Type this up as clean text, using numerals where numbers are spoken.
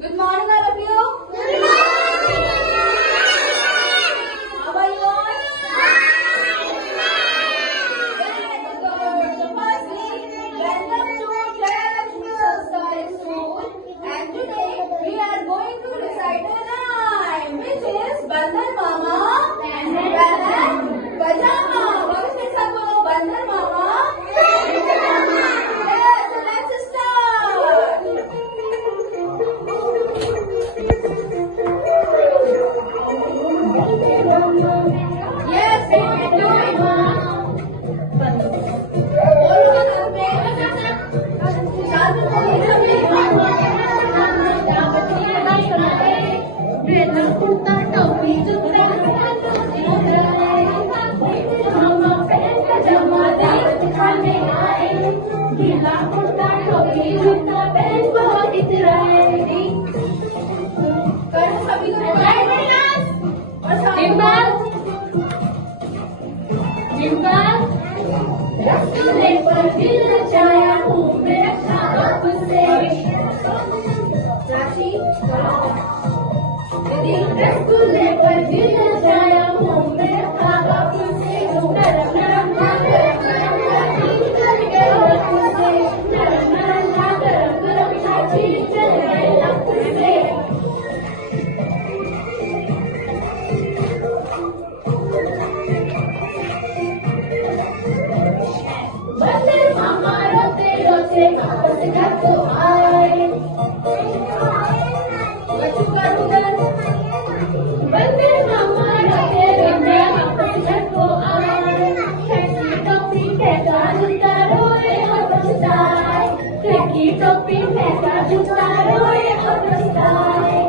Good morning, all of you. Good morning. How are you all? Very good. So firstly, welcome to Jayalakshmi Sanskari School. And today we are going to recite a rhyme, which is Bandhan Mama and Bandhan Pajama. What is it, sir? Bandhan Mama. Yes, so let's start. Yes, रसगुल्ले पर दिल नचाया हूँ मैं रखा आपसे रसगुल्ले पर दिल नचाया हूँ मैं रखा आपसे नरम नरम ना गरम गरम ना चीज चल गए आपसे नरम नरम ना गरम गरम ना चीज चल गए आपसे बंदर मामा रोते रोते वापस घर को आए बंदर मामा रोते रोते वापस घर को आए खिड़की टोपी फेंका जूता रोए और पछताए खिड़की टोपी फेंका जूता रोए और पछताए